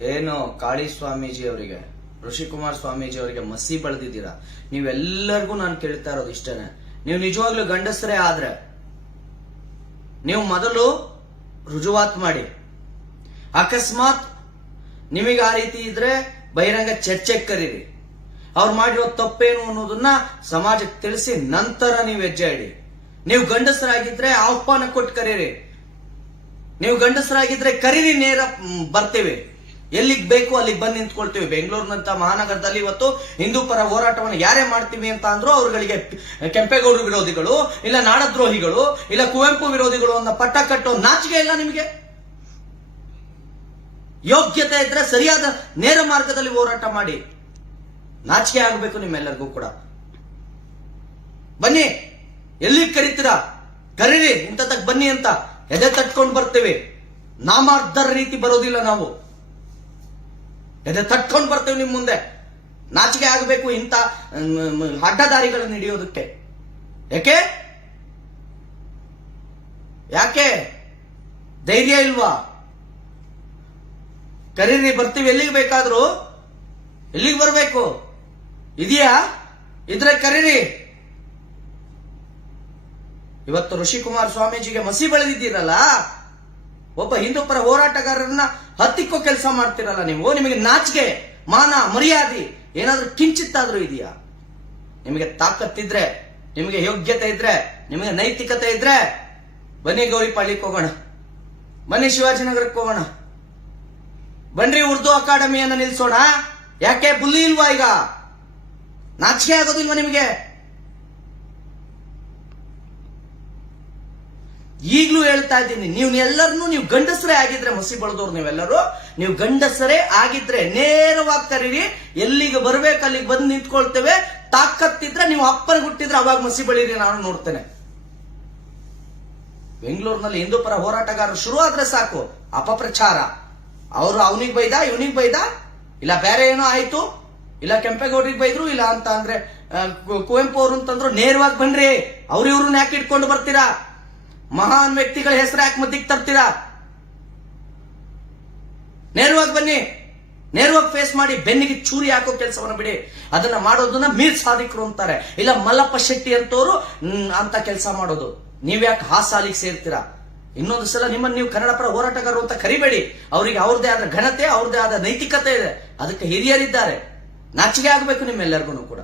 ಏನು ಕಾಳಿ ಸ್ವಾಮೀಜಿ ಅವರಿಗೆ ಋಷಿಕುಮಾರ್ ಸ್ವಾಮೀಜಿ ಅವರಿಗೆ ಮಸಿ ಬೆಳೆದಿದ್ದೀರಾ? ನೀವೆಲ್ಲರಿಗೂ ನಾನು ಕೇಳ್ತಾ ಇರೋದು ಇಷ್ಟೇನೆ. ನೀವು ನಿಜವಾಗ್ಲೂ ಗಂಡಸರೇ ಆದ್ರೆ, ನೀವು ಮೊದಲು ರುಜುವಾತ್ ಮಾಡಿ. ಅಕಸ್ಮಾತ್ ನಿಮಗೆ ಆ ರೀತಿ ಇದ್ರೆ ಬಹಿರಂಗ ಚರ್ಚೆಗೆ ಕರೀರಿ. ಅವ್ರು ಮಾಡಿರೋ ತಪ್ಪೇನು ಅನ್ನೋದನ್ನ ಸಮಾಜಕ್ಕೆ ತಿಳಿಸಿ ನಂತರ ನೀವು ಹೆಜ್ಜೆ ಇಡಿ. ನೀವು ಗಂಡಸರಾಗಿದ್ರೆ ಆಹ್ವಾನ ಕೊಟ್ಟು ಕರೀರಿ. ನೀವು ಗಂಡಸರಾಗಿದ್ರೆ ಕರೀರಿ ನೇರ ಬರ್ತೀವಿ. ಎಲ್ಲಿಗ್ ಬೇಕು, ಅಲ್ಲಿಗೆ ಬಂದು ನಿಂತ್ಕೊಳ್ತೀವಿ. ಬೆಂಗಳೂರಿನಂತ ಮಹಾನಗರದಲ್ಲಿ ಇವತ್ತು ಹಿಂದೂ ಪರ ಹೋರಾಟವನ್ನು ಯಾರೇ ಮಾಡ್ತೀವಿ ಅಂತ ಅಂದ್ರೂ ಅವ್ರುಗಳಿಗೆ ಕೆಂಪೇಗೌಡರು ವಿರೋಧಿಗಳು, ಇಲ್ಲ ನಾಡದ್ರೋಹಿಗಳು, ಇಲ್ಲ ಕುವೆಂಪು ವಿರೋಧಿಗಳು ಅನ್ನೋ ಪಟ್ಟ ಕಟ್ಟೋ ನಾಚಿಕೆ ಇಲ್ಲ ನಿಮಗೆ? ಯೋಗ್ಯತೆ ಇದ್ರೆ ಸರಿಯಾದ ನೇರ ಮಾರ್ಗದಲ್ಲಿ ಹೋರಾಟ ಮಾಡಿ. ನಾಚಿಕೆ ಆಗಬೇಕು ನಿಮ್ಮೆಲ್ಲರಿಗೂ ಕೂಡ. ಬನ್ನಿ ಎಲ್ಲಿ ಕರಿತೀರಾ? ಕರೀರಿ ಇಂಥದಕ್ಕೆ ಬನ್ನಿ ಅಂತ ಎದೆ ತಟ್ಕೊಂಡು ಬರ್ತೀವಿ. ನಾಮಾರ್ಧರ ರೀತಿ ಬರೋದಿಲ್ಲ ನಾವು. ಎದೆ ತಟ್ಕೊಂಡು ಬರ್ತೇವೆ ನಿಮ್ ಮುಂದೆ. ನಾಚಿಕೆ ಆಗಬೇಕು ಇಂಥ ಅಡ್ಡದಾರಿಗಳನ್ನು ಹಿಡಿಯೋದಕ್ಕೆ. ಯಾಕೆ? ಯಾಕೆ? ಧೈರ್ಯ ಇಲ್ವಾ? ಕರೀರಿ, ಬರ್ತೀವಿ. ಎಲ್ಲಿಗೆ ಬೇಕಾದ್ರೂ? ಎಲ್ಲಿಗೆ ಬರಬೇಕು? ಇದೆಯಾ? ಇದ್ರೆ ಕರೀರಿ. ಇವತ್ತು ಋಷಿಕುಮಾರ್ ಸ್ವಾಮೀಜಿಗೆ ಮಸಿ ಬೆಳೆದಿದ್ದೀರಲ್ಲ? ಒಬ್ಬ ಹಿಂದೂ ಪರ ಹೋರಾಟಗಾರರನ್ನ ಹತ್ತಿಕ್ಕೋ ಕೆಲಸ ಮಾಡ್ತಿರಲ್ಲ ನೀವು. ನಿಮಗೆ ನಾಚಿಕೆ, ಮಾನ, ಮರ್ಯಾದೆ ಏನಾದ್ರೂ ಕಿಂಚಿತ್ತಾದ್ರೂ ಇದೆಯಾ? ನಿಮಗೆ ತಾಕತ್ತಿದ್ರೆ, ನಿಮಗೆ ಯೋಗ್ಯತೆ ಇದ್ರೆ, ನಿಮಗೆ ನೈತಿಕತೆ ಇದ್ರೆ, ಬನ್ನಿ ಗೌರಿಪಾಳಿಗೆ ಹೋಗೋಣ. ಬನ್ನಿ ಶಿವಾಜಿನಗರಕ್ಕೆ ಹೋಗೋಣ. ಬನ್ರಿ ಉರ್ದು ಅಕಾಡೆಮಿಯನ್ನ ನಿಲ್ಸೋಣ. ಯಾಕೆ ಬುಲ್ಲಿ ಇಲ್ವಾ ಈಗ? ನಾಚಿಕೆ ಆಗೋದಿಲ್ವಾ ನಿಮಗೆ? ಈಗ್ಲೂ ಹೇಳ್ತಾ ಇದ್ದೀನಿ, ನೀವು ಎಲ್ಲರನ್ನೂ ನೀವು ಗಂಡಸರೇ ಆಗಿದ್ರೆ ಮಸಿ ಬಳದವ್ರು ನೀವೆಲ್ಲರೂ, ನೀವು ಗಂಡಸರೇ ಆಗಿದ್ರೆ ನೇರವಾಗಿ ಕರೀರಿ, ಎಲ್ಲಿಗೆ ಬರ್ಬೇಕು ಅಲ್ಲಿಗೆ ಬಂದು ನಿಂತ್ಕೊಳ್ತೇವೆ, ತಾಕತ್ತಿದ್ರೆ ನೀವು ಅಪ್ಪನ ಹುಟ್ಟಿದ್ರೆ ಅವಾಗ ಮಸಿ ಬಳಿರಿ ನಾನು ನೋಡ್ತೇನೆ. ಬೆಂಗಳೂರಿನಲ್ಲಿ ಹಿಂದೂ ಪರ ಹೋರಾಟಗಾರರು ಶುರು ಆದ್ರೆ ಸಾಕು, ಅಪಪ್ರಚಾರ. ಅವರು ಅವನಿಗೆ ಬೈದ, ಇವನಿಗೆ ಬೈದ, ಇಲ್ಲ ಬೇರೆ ಏನೋ ಆಯ್ತು, ಇಲ್ಲ ಕೆಂಪೇಗೌಡರಿಗೆ ಬೈದ್ರು, ಇಲ್ಲ ಅಂತ ಅಂದ್ರೆ ಕುವೆಂಪು ಅವರು ಅಂತಂದ್ರು ನೇರವಾಗಿ ಬನ್ರಿ, ಅವ್ರ ಇವ್ರನ್ನ ಯಾಕೆ ಇಟ್ಕೊಂಡು ಬರ್ತೀರಾ? ಮಹಾನ್ ವ್ಯಕ್ತಿಗಳ ಹೆಸರು ಯಾಕೆ ಮದ್ದಿಗೆ ತರ್ತೀರಾ? ನೇರವಾಗಿ ಬನ್ನಿ. ನೇರವಾಗಿ ಫೇಸ್ ಮಾಡಿ ಬೆನ್ನಿಗೆ ಚೂರಿ ಹಾಕೋ ಕೆಲಸವನ್ನು ಬಿಡಿ. ಅದನ್ನ ಮಾಡೋದನ್ನ ಮೀರ್ ಸಾಧಿಕರು ಅಂತಾರೆ. ಇಲ್ಲ ಮಲ್ಲಪ್ಪ ಶೆಟ್ಟಿ ಅಂತವರು ಅಂತ ಕೆಲಸ ಮಾಡೋದು. ನೀವ್ಯಾಕೆ ಆ ಸಾಲಿಗೆ ಸೇರ್ತೀರಾ? ಇನ್ನೊಂದು ಸಲ ನಿಮ್ಮನ್ನು ನೀವು ಕನ್ನಡ ಪರ ಹೋರಾಟಗಾರರು ಅಂತ ಕರಿಬೇಡಿ. ಅವರಿಗೆ ಅವ್ರದೇ ಆದ ಘನತೆ ಅವ್ರದೇ ಆದ ನೈತಿಕತೆ ಇದೆ. ಅದಕ್ಕೆ ಹಿರಿಯರಿದ್ದಾರೆ. ನಾಚಿಕೆ ಆಗಬೇಕು ನಿಮ್ಮೆಲ್ಲರಿಗೂ ಕೂಡ.